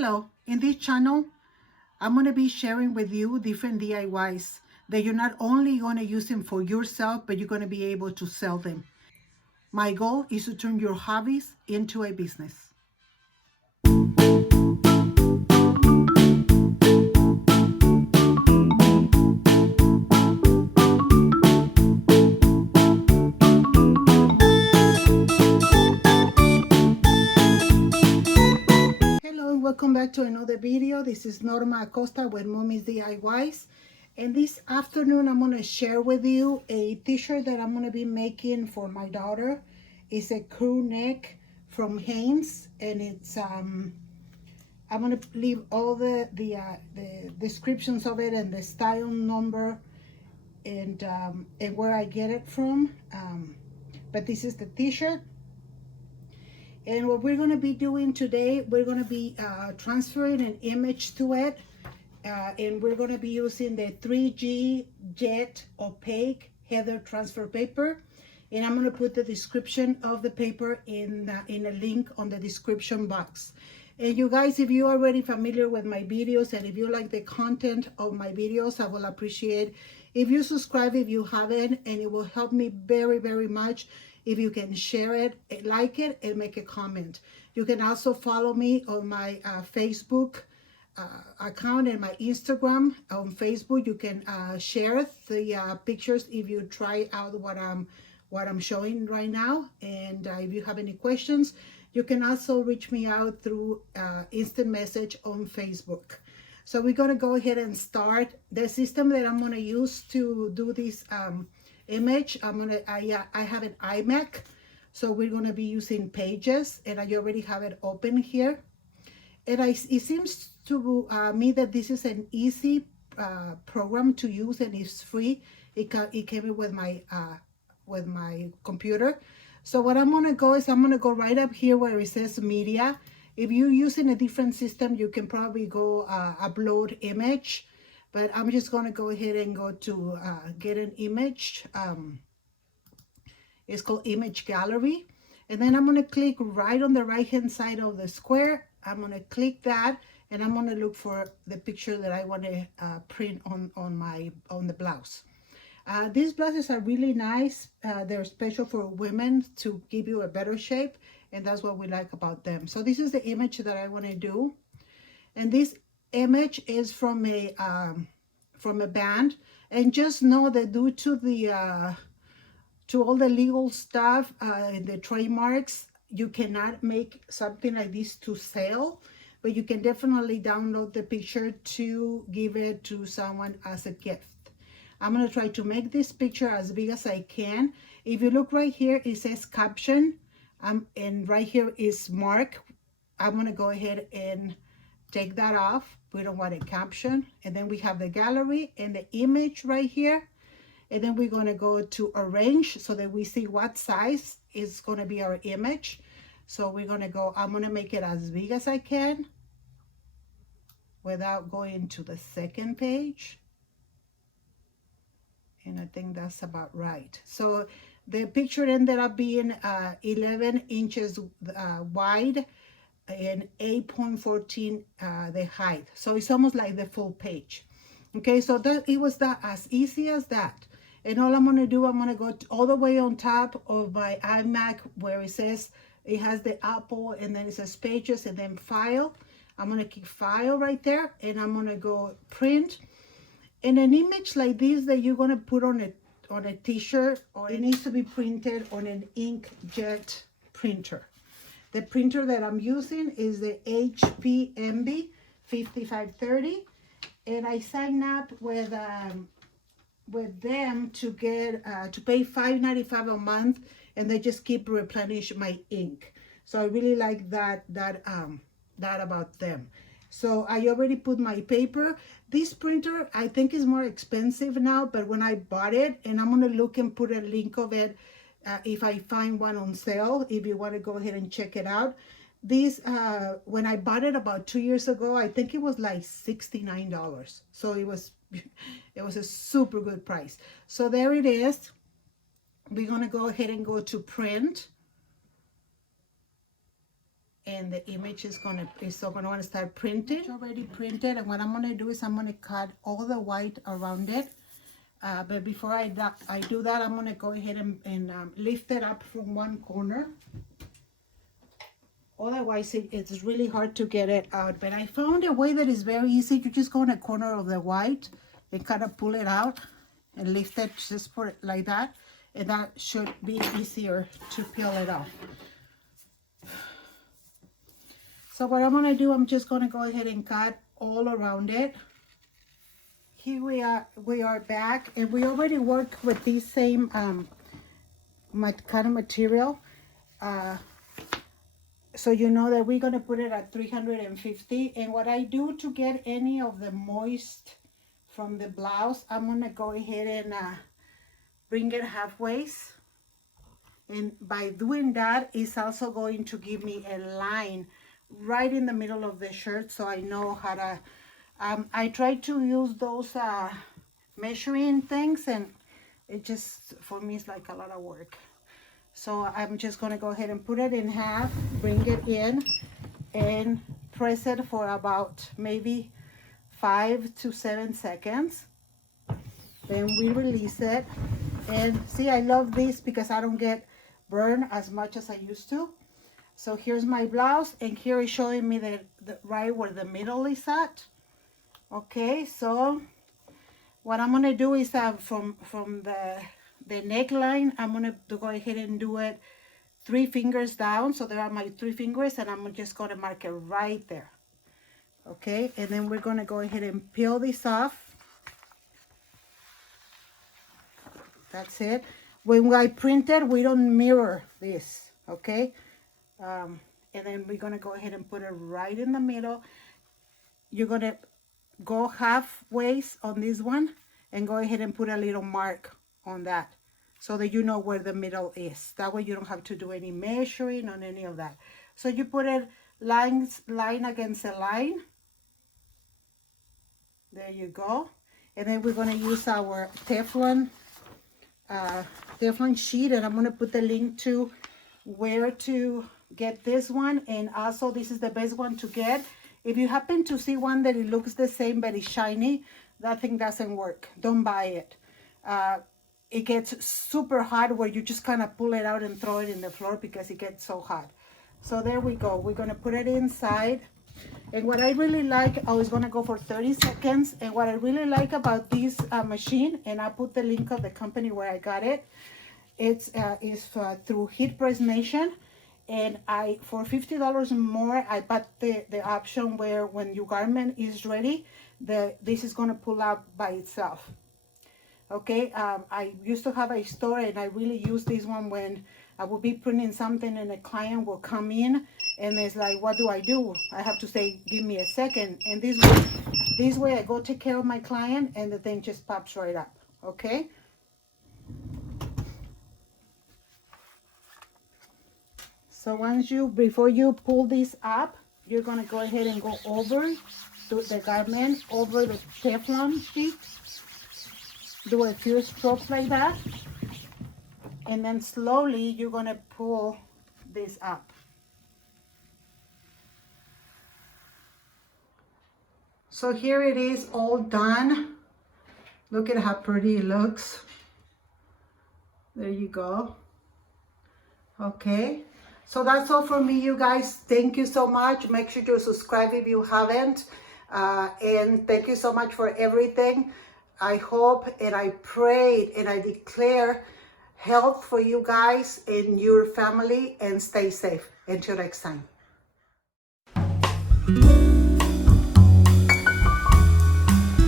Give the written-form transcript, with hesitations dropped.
Hello, in this channel, I'm going to be sharing with you different DIYs that you're not only going to use them for yourself, but you're going to be able to sell them. My goal is to turn your hobbies into a business. Hello, welcome back to another video. This is Norma Acosta with Mommy's DIYs. And this afternoon, I'm going to share with you a t-shirt that I'm going to be making for my daughter. It's a crew neck from Hanes, and it's I'm going to leave all the descriptions of it and the style number and where I get it from. But this is the t-shirt. And what we're going to be doing today, we're going to be transferring an image to it. And we're going to be using the 3G Jet Opaque Heather Transfer Paper. And I'm going to put the description of the paper in a link on the description box. And you guys, if you're already familiar with my videos and if you like the content of my videos, I will appreciate if you subscribe if you haven't, and it will help me very, very much if you can share it, like it, and make a comment. You can also follow me on my Facebook account and my Instagram. On Facebook, you can share the pictures if you try out what I'm showing right now. And if you have any questions, you can also reach me out through instant message on Facebook. So we're going to go ahead and start. The system that I'm going to use to do this image, I have an Imac, so we're going to be using Pages, and I already have it open here. And it seems to me that this is an easy program to use, and it's free. It came with my computer. So what I'm going to go is I'm going to go right up here where it says media. If you're using a different system, you can probably go upload image, but I'm just going to go ahead and go to get an image. It's called Image Gallery. And then I'm going to click right on the right hand side of the square. I'm going to click that, and I'm going to look for the picture that I want to print on the blouse. These blouses are really nice. They're special for women to give you a better shape, and that's what we like about them. So this is the image that I want to do, and this image is from a band. And just know that due to the to all the legal stuff and the trademarks, you cannot make something like this to sell, but you can definitely download the picture to give it to someone as a gift. I'm going to try to make this picture as big as I can. If you look right here, it says caption, and right here is mark. I'm going to go ahead and take that off. We don't want a caption. And then we have the gallery and the image right here. And then we're going to go to arrange so that we see what size is going to be our image. So we're going to go, I'm going to make it as big as I can without going to the second page. And I think that's about right. So the picture ended up being 11 inches wide and 8.14 the height. So it's almost like the full page. Okay, so it was that as easy as that. And all I'm going to do, I'm going to go all the way on top of my iMac where it says, it has the Apple, and then it says Pages, and then File. I'm going to click File right there, and I'm going to go Print. And an image like this that you're going to put on a t-shirt, or it needs to be printed on an inkjet printer. The printer that I'm using is the HP MB 5530, and I signed up with them to get to pay $5.95 a month, and they just keep replenishing my ink. So I really like that about them. So I already put my paper. This printer I think is more expensive now, but when I bought it, and I'm gonna look and put a link of it if I find one on sale, if you want to go ahead and check it out. This when I bought it about 2 years ago, I think it was like $69. So it was a super good price. So there it is. We're gonna go ahead and go to print. and the image is gonna start printing. It's already printed, and what I'm gonna do is I'm gonna cut all the white around it. But before I do that, I'm gonna go ahead and lift it up from one corner. Otherwise, it's really hard to get it out. But I found a way that is very easy. You just go in a corner of the white and kind of pull it out and lift it just for like that. And that should be easier to peel it off. So what I'm going to do, I'm just going to go ahead and cut all around it. Here we are back, and we already worked with this same kind of material. So you know that we're going to put it at 350. And what I do to get any of the moist from the blouse, I'm going to go ahead and bring it halfway. And by doing that, it's also going to give me a line right in the middle of the shirt, so I know how to I try to use those measuring things, and it just, for me, it's like a lot of work. So I'm just going to go ahead and put it in half, bring it in, and press it for about maybe 5 to 7 seconds. Then we release it. And see, I love this because I don't get burned as much as I used to. So here's my blouse, and here is showing me the right where the middle is at. Okay, so what I'm going to do is from the neckline, I'm going to go ahead and do it 3 fingers down. So there are my 3 fingers, and I'm just going to mark it right there. Okay, and then we're going to go ahead and peel this off. That's it. When I printed, we don't mirror this, okay? And then we're going to go ahead and put it right in the middle. You're going to go halfway on this one and go ahead and put a little mark on that so that you know where the middle is. That way you don't have to do any measuring on any of that. So you put it line against a line. There you go. And then we're going to use our Teflon sheet, and I'm going to put the link to where to get this one, and also this is the best one to get. If you happen to see one that it looks the same but it's shiny, that thing doesn't work. Don't buy it. It gets super hot where you just kind of pull it out and throw it in the floor because it gets so hot. So there we go. We're going to put it inside. And what I really like, I was going to go for 30 seconds. And what I really like about this machine, and I put the link of the company where I got it, it's through Heat Press Nation. And for $50 more, I bought the option where when your garment is ready, this is going to pull out by itself. Okay, I used to have a store, and I really use this one when I will be printing something and a client will come in and it's like, what do? I have to say, give me a second. And this way I go take care of my client, and the thing just pops right up. Okay. So before you pull this up, you're going to go ahead and go over the garment, over the Teflon sheet. Do a few strokes like that. And then slowly you're going to pull this up. So here it is all done. Look at how pretty it looks. There you go. Okay. So that's all for me, you guys. Thank you so much. Make sure to subscribe if you haven't. And thank you so much for everything. I hope and I pray and I declare health for you guys and your family, and stay safe. Until next time.